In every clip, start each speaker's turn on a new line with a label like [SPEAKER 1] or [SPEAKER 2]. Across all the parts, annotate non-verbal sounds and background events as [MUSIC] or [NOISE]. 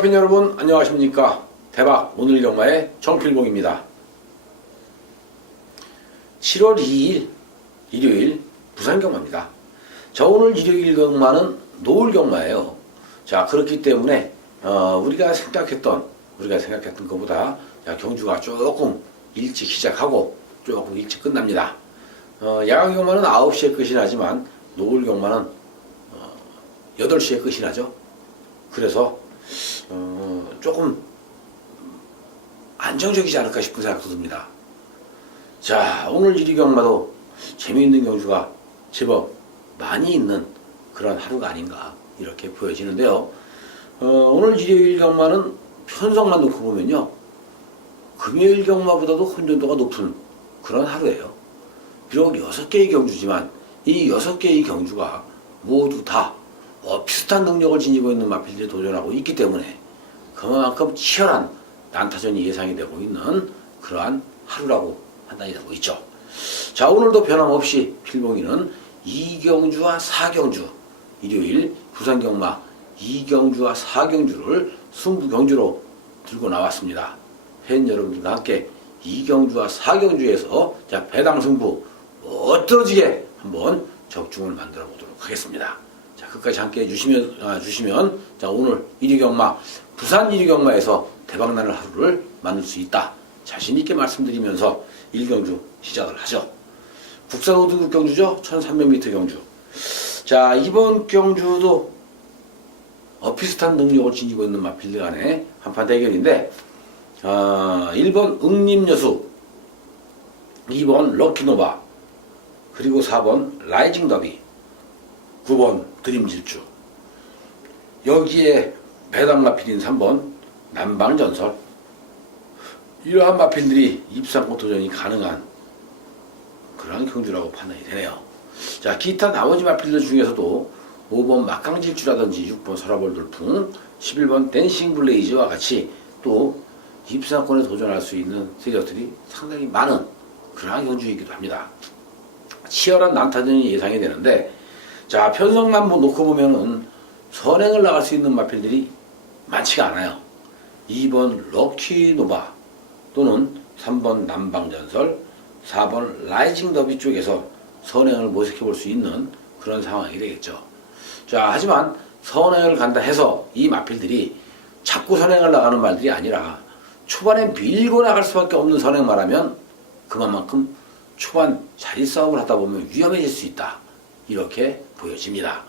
[SPEAKER 1] 경마팬 여러분 안녕하십니까? 대박 오늘 경마의 정필봉입니다. 7월 2일 일요일 부산 경마입니다. 자 오늘 일요일 경마는 노을 경마예요. 자 그렇기 때문에 어, 우리가 생각했던 우리가 생각했던 것보다 자, 경주가 조금 일찍 시작하고 조금 일찍 끝납니다. 어, 야간 경마는 9시에 끝이 나지만 노을 경마는 어, 8시에 끝이 나죠. 그래서 어, 조금 안정적이지 않을까 싶은 생각도 듭니다. 자, 오늘 일위 경마도 재미있는 경주가 제법 많이 있는 그런 하루가 아닌가 이렇게 보여지는데요. 어, 오늘 일요일 경마는 편성만 놓고 보면요. 금요일 경마보다도 혼돈도가 높은 그런 하루예요. 비록 여섯 개의 경주지만 이 여섯 개의 경주가 모두 다 어, 비슷한 능력을 지니고 있는 마필들이 도전하고 있기 때문에 그만큼 치열한 난타전이 예상이 되고 있는 그러한 하루라고 판단이 되고 있죠. 자 오늘도 변함없이 필봉이는 이경주와 사경주 일요일 부산경마 이경주와 사경주를 승부경주로 들고 나왔습니다. 팬 여러분들과 함께 이경주와 사경주에서 자 배당 승부 멋들어지게 한번 적중을 만들어 보도록 하겠습니다. 자, 끝까지 함께 해주시면, 아, 주시면, 자, 오늘 1위 경마, 부산 1위 경마에서 대박나는 하루를 만들 수 있다. 자신있게 말씀드리면서 1경주 시작을 하죠. 국산 호등급 경주죠? 1300m 경주. 자, 이번 경주도 어, 비슷한 능력을 지니고 있는 마필드 간의 한판 대결인데, 어, 1번 응림여수, 2번 럭키노바, 그리고 4번 라이징 더비, 9번 드림질주 여기에 배당 마필인 3번 남방전설 이러한 마필들이 입상권 도전이 가능한 그러한 경주라고 판단이 되네요. 자 기타 나머지 마필들 중에서도 5번 막강질주라든지 6번 서라볼 돌풍 11번 댄싱 블레이즈와 같이 또 입상권에 도전할 수 있는 세력들이 상당히 많은 그러한 경주이기도 합니다. 치열한 난타전이 예상이 되는데 자, 편성만 뭐 놓고 보면은 선행을 나갈 수 있는 마필들이 많지가 않아요. 2번 럭키노바 또는 3번 남방전설, 4번 라이징 더비 쪽에서 선행을 모색해 볼 수 있는 그런 상황이 되겠죠. 자, 하지만 선행을 간다 해서 이 마필들이 자꾸 선행을 나가는 말들이 아니라 초반에 밀고 나갈 수밖에 없는 선행 말하면 그만큼 초반 자리 싸움을 하다 보면 위험해질 수 있다. 이렇게 보여집니다.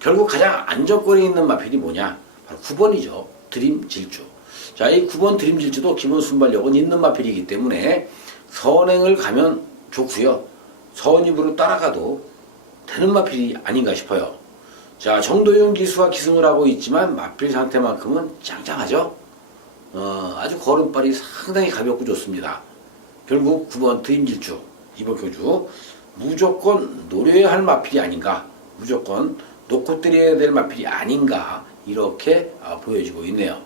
[SPEAKER 1] 결국 가장 안정권이 있는 마필이 뭐냐? 바로 9번이죠. 드림 질주. 자, 이 9번 드림 질주도 기본 순발력은 있는 마필이기 때문에 선행을 가면 좋고요. 선입으로 따라가도 되는 마필이 아닌가 싶어요. 자, 정도윤 기수가 기승을 하고 있지만 마필 상태만큼은 짱짱하죠. 어, 아주 걸음발이 상당히 가볍고 좋습니다. 결국 9번 드림 질주 이번 교주 무조건 노려야 할 마필이 아닌가 무조건 놓고 때려야 될 마필이 아닌가 이렇게 아, 보여지고 있네요.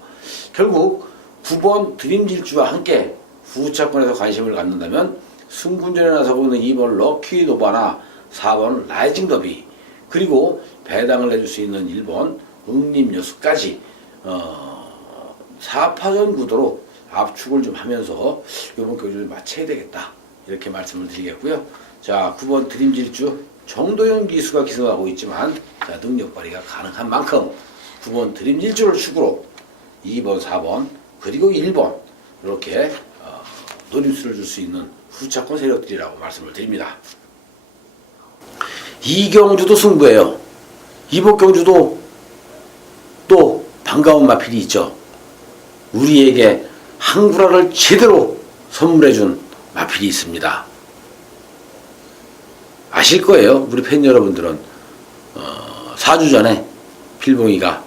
[SPEAKER 1] 결국 9번 드림질주와 함께 후차권에서 관심을 갖는다면 승군전에 나서고 있는 2번 럭키 노바나 4번 라이징 더비 그리고 배당을 내줄 수 있는 1번 응림여수까지 어, 4파전 구도로 압축을 좀 하면서 이번 교주를 마쳐야 되겠다 이렇게 말씀을 드리겠고요. 자 9번 드림질주 정도현 기수가 기승하고 있지만 자, 능력 발휘가 가능한 만큼 9번 드림질주를 축으로 2번, 4번 그리고 1번 이렇게 어, 노림수를 줄 수 있는 후차권 세력들이라고 말씀을 드립니다. 이경주도 승부예요. 이복경주도 또 반가운 마필이 있죠. 우리에게 한구라를 제대로 선물해준 마필이 있습니다. 아실 거예요. 우리 팬 여러분들은 어, 4주 전에 필봉이가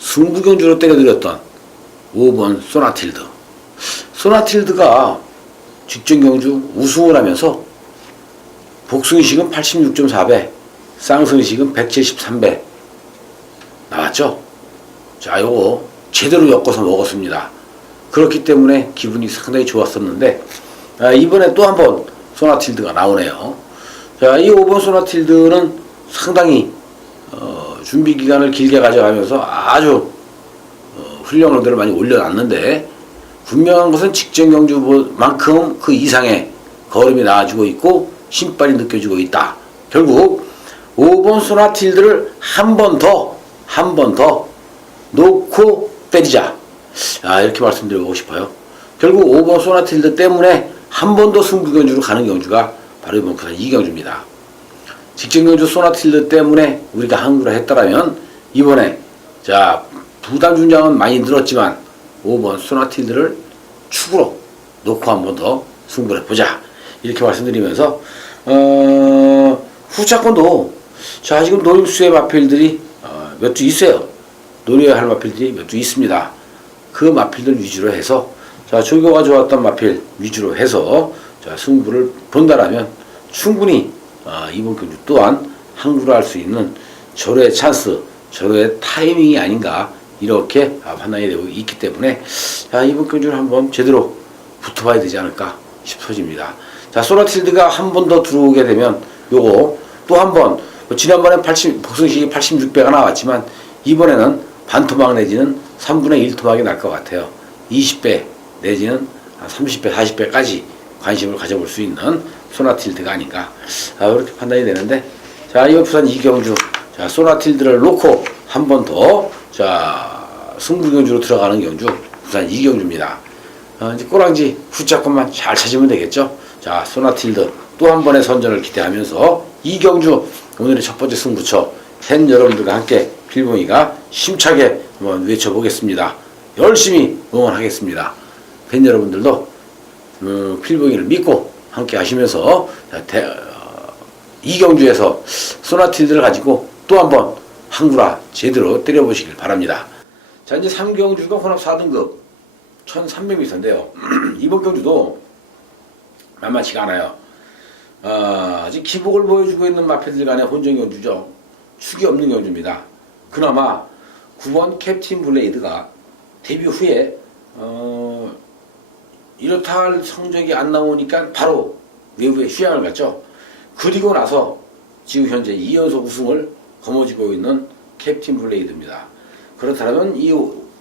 [SPEAKER 1] 승부경주로 때려드렸던 5번 소나틸드. 소나틸드가 직전 경주 우승을 하면서 복승식은 86.4배, 쌍승식은 173배 나왔죠. 자, 요거 제대로 엮어서 먹었습니다. 그렇기 때문에 기분이 상당히 좋았었는데 아, 이번에 또 한 번 소나틸드가 나오네요. 자, 이 5번 소나틸드는 상당히 어, 준비 기간을 길게 가져가면서 아주 어, 훈련들을 많이 올려놨는데 분명한 것은 직전 경주만큼 그 이상의 걸음이 나아지고 있고 신발이 느껴지고 있다. 결국 5번 소나틸드를 한 번 더, 한 번 더 놓고 때리자. 아, 이렇게 말씀드리고 싶어요. 결국 5번 소나틸드 때문에 한 번 더 승부 경주로 가는 경주가 바로 이번 부산 이경주입니다. 직전 경주 소나틸드 때문에 우리가 한국을 했더라면 이번에 자 부담 준장은 많이 늘었지만 5번 소나틸드를 축으로 놓고 한 번 더 승부를 해보자. 이렇게 말씀드리면서 어, 후차권도 자 지금 노림수의 마필들이 어, 몇주 있어요. 노려야 할 마필들이 몇 주 있습니다. 그 마필들 위주로 해서 자 조교가 좋았던 마필 위주로 해서 자 승부를 본다라면 충분히 아, 이번 경주 또한 항구를 할수 있는 절호의 찬스, 절호의 타이밍이 아닌가 이렇게 아, 판단이 되고 있기 때문에 자, 이번 경주를 한번 제대로 붙어봐야 되지 않을까 싶어집니다. 자, 소라틸드가 한 번 더 들어오게 되면 요거 또 한 번 뭐 지난번에 80 복승식이 86배가 나왔지만 이번에는 반토막 내지는 3분의 1토막이 날 것 같아요. 20배 내지는 한 30배, 40배까지 관심을 가져볼 수 있는 소나틸드가 아닌가 아, 그렇게 판단이 되는데 자 이번 부산 이경주 자 소나틸드를 놓고 한 번 더자 승부 경주로 들어가는 경주 부산 이경주입니다. 어, 이제 꼬랑지 후자권만 잘 찾으면 되겠죠. 자 소나틸드 또 한 번의 선전을 기대하면서 이경주 오늘의 첫 번째 승부처 팬 여러분들과 함께 필봉이가 힘차게 한번 외쳐보겠습니다. 열심히 응원하겠습니다. 팬 여러분들도 음, 필봉이를 믿고 함께 하시면서 자, 대, 어, 이경주에서 소나틸드를 가지고 또 한번 항구라 제대로 때려보시길 바랍니다. 자 이제 3경주가 혼합 4등급 1300m인데요. 이번 경주도 만만치가 않아요. 어, 지금 기복을 보여주고 있는 마필들 간의 혼전 경주죠. 축이 없는 경주입니다. 그나마 9번 캡틴 블레이드가 데뷔 후에 어, 이렇다 할 성적이 안 나오니까 바로 외부에 휴양을 갔죠. 그리고 나서 지금 현재 2연속 우승을 거머쥐고 있는 캡틴 블레이드입니다. 그렇다면 이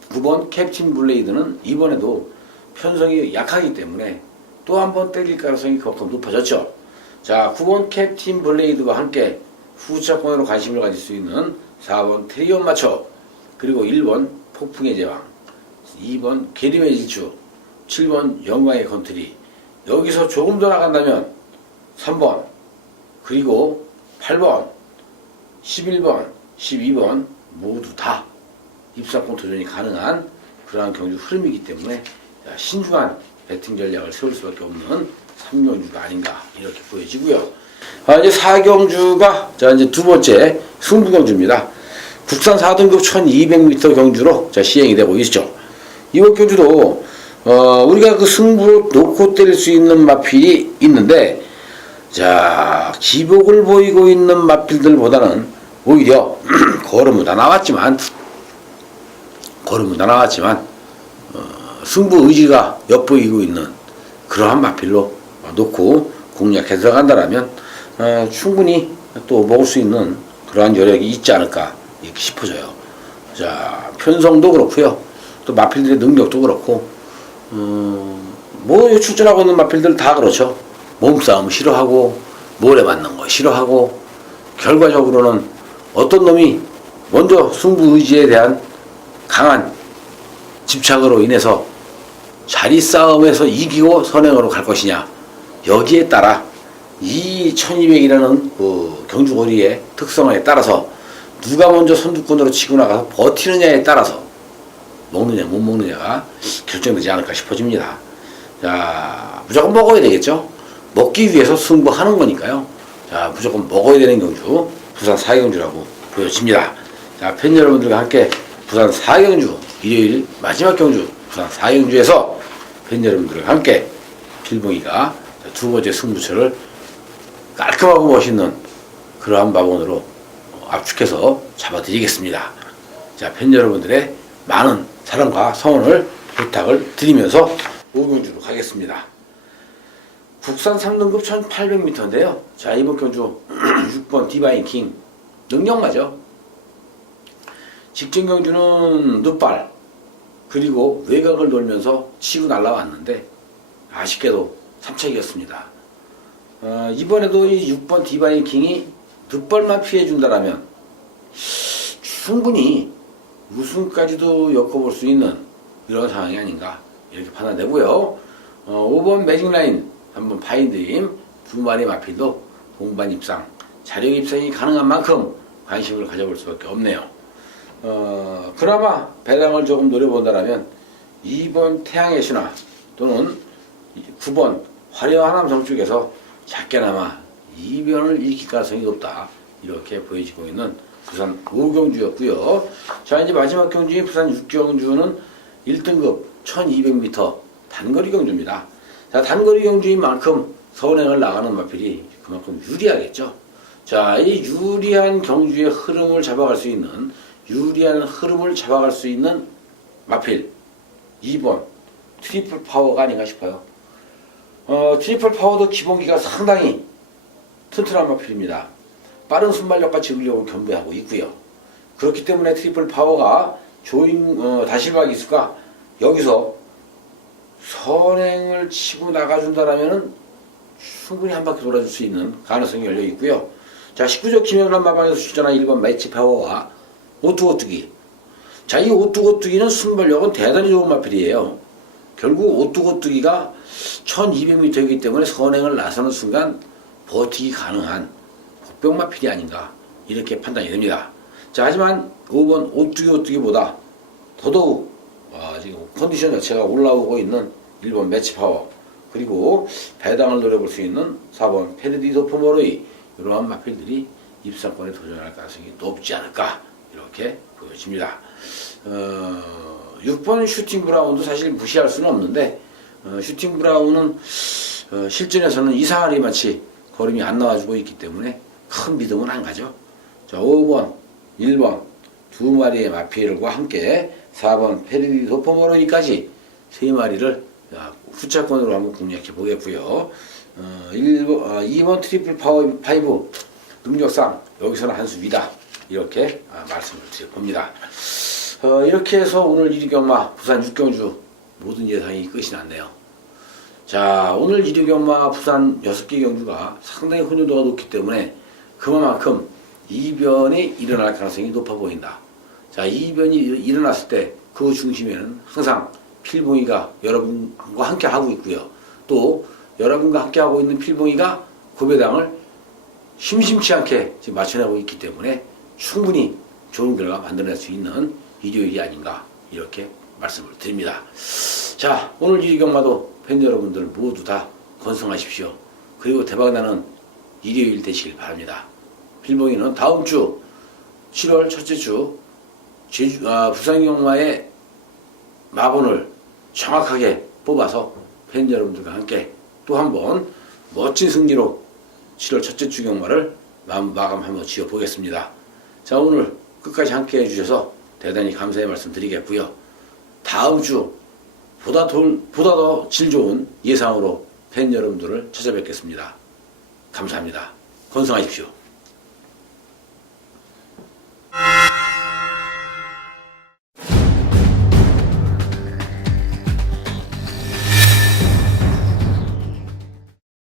[SPEAKER 1] 9번 캡틴 블레이드는 이번에도 편성이 약하기 때문에 또 한 번 때릴 가능성이 그만큼 높아졌죠. 자, 9번 캡틴 블레이드와 함께 후차권으로 관심을 가질 수 있는 4번 트리온 마초, 그리고 1번 폭풍의 제왕, 2번 게림의 질주, 7번 영광의 컨트리 여기서 조금 더 나간다면 3번 그리고 8번 11번 12번 모두 다 입사권 도전이 가능한 그러한 경주 흐름이기 때문에 신중한 배팅 전략을 세울 수밖에 없는 3경주가 아닌가 이렇게 보여지고요. 아, 이제 4경주가 자 이제 두 번째 승부 경주입니다. 국산 4등급 1200m 경주로 자 시행이 되고 있죠. 이번 경주도 어, 우리가 그 승부로 놓고 때릴 수 있는 마필이 있는데, 자, 기복을 보이고 있는 마필들보다는 오히려 [CLEARS THROAT] 걸음은 다 나왔지만, 걸음은 다 나왔지만, 어, 승부 의지가 엿보이고 있는 그러한 마필로 놓고 공략해 들어간다라면, 어, 충분히 또 먹을 수 있는 그러한 여력이 있지 않을까 싶어져요. 자, 편성도 그렇고요. 또 마필들의 능력도 그렇고, 어, 뭐 출전하고 있는 마필들 다 그렇죠. 몸싸움 싫어하고 모래 맞는 거 싫어하고 결과적으로는 어떤 놈이 먼저 승부 의지에 대한 강한 집착으로 인해서 자리 싸움에서 이기고 선행으로 갈 것이냐 여기에 따라 이 1200이라는 그 경주거리의 특성에 따라서 누가 먼저 선두권으로 치고 나가서 버티느냐에 따라서 먹느냐 못 먹느냐가 결정되지 않을까 싶어집니다. 자 무조건 먹어야 되겠죠. 먹기 위해서 승부하는 거니까요. 자 무조건 먹어야 되는 경주 부산 사경주라고 보여집니다. 자 팬 여러분들과 함께 부산 사경주 일요일 마지막 경주 부산 사경주에서 팬 여러분들과 함께 필봉이가 두 번째 승부처를 깔끔하고 멋있는 그러한 마본으로 압축해서 잡아드리겠습니다. 자, 팬 여러분들의 많은 사랑과 성원을 부탁을 드리면서 오경주로 가겠습니다. 국산 3등급 1800m인데요. 자, 이번 경주 [CLEARS THROAT] 6번 디바인 킹. 능력마죠. 직전 경주는 늑발. 그리고 외곽을 돌면서 치고 날라왔는데 아쉽게도 3착이었습니다. 어, 이번에도 이 6번 디바인 킹이 득발만 피해준다라면 충분히 우승까지도 엮어볼 수 있는 이런 상황이 아닌가 이렇게 판단되고요. 어, 5번 매직라인 한번 파인드임 두 마리 마필도 동반 입상 자력 입상이 가능한 만큼 관심을 가져볼 수밖에 없네요. 어, 그나마 배당을 조금 노려본다라면 2번 태양의 신화 또는 9번 화려한 함성 쪽에서 작게나마 이변을 일으킬 가능성이 높다. 이렇게 보여지고 있는 부산 5경주였고요. 자 이제 마지막 경주인 부산 6경주는 1등급 1200m 단거리 경주입니다. 자 단거리 경주인 만큼 서운행을 나가는 마필이 그만큼 유리하겠죠. 자, 이 유리한 경주의 흐름을 잡아갈 수 있는 유리한 흐름을 잡아갈 수 있는 마필 2번 트리플 파워가 아닌가 싶어요. 어, 트리플 파워도 기본기가 상당히 튼튼한 마필입니다. 빠른 순발력과 지구력을 겸비하고 있고요. 그렇기 때문에 트리플 파워가 조인 어, 다실바 기수가 여기서 선행을 치고 나가준다라면은 충분히 한 바퀴 돌아줄 수 있는 가능성이 열려 있고요. 자, 19조 김영란 마방에서 출전한 1번 매치 파워와 오뚜오뚜기. 자, 이 오뚜오뚜기는 순발력은 대단히 좋은 마필이에요. 결국 오뚜오뚜기가 1200m이기 때문에 선행을 나서는 순간 버티기 가능한 복병 마필이 아닌가 이렇게 판단이 됩니다. 자, 하지만 5번 오뚜기 오뚜기보다 더더욱 와, 지금 컨디션 자체가 올라오고 있는 1번 매치 파워 그리고 배당을 노려볼 수 있는 4번 페르디 도포모로이 이러한 마필들이 입상권에 도전할 가능성이 높지 않을까 이렇게 보여집니다. 어, 6번 슈팅 브라운도 사실 무시할 수는 없는데 어, 슈팅 브라운은 어, 실전에서는 이상하리 마치 걸음이 안 나와주고 있기 때문에 큰 믿음은 안 가죠. 자, 5번, 1번 두 마리의 마필과 함께 4번 페르디 도포모로이까지 세 마리를 자, 후차권으로 한번 공략해 보겠고요. 어, 1번, 어, 2번 트리플 파워 파이브 능력상 여기서는 한 수 위다. 이렇게 아, 말씀을 드려봅니다. 어, 이렇게 해서 오늘 1위경마 부산 6경주 모든 예상이 끝이 났네요. 자, 오늘 1위경마 부산 6개 경주가 상당히 혼돈도가 높기 때문에 그만큼 이변이 일어날 가능성이 높아 보인다. 자, 이변이 일- 일어났을 때 그 중심에는 항상 필봉이가 여러분과 함께 하고 있고요. 또 여러분과 함께 하고 있는 필봉이가 고배당을 심심치 않게 지금 맞춰내고 있기 때문에 충분히 좋은 결과 만들어낼 수 있는 일요일이 아닌가 이렇게 말씀을 드립니다. 자, 오늘 일경마도 팬 여러분들 모두 다 건승하십시오. 그리고 대박나는 일요일 되시길 바랍니다. 필봉이는 다음 주 7월 첫째 주 제주, 아, 부산경마의 마본을 정확하게 뽑아서 팬 여러분들과 함께 또 한 번 멋진 승리로 7월 첫째 주 경마를 마- 마감 한번 지어 보겠습니다. 자, 오늘 끝까지 함께 해주셔서 대단히 감사의 말씀 드리겠고요. 다음 주 보다 더, 보다 더 질 좋은 예상으로 팬 여러분들을 찾아뵙겠습니다. 감사합니다. 건승하십시오.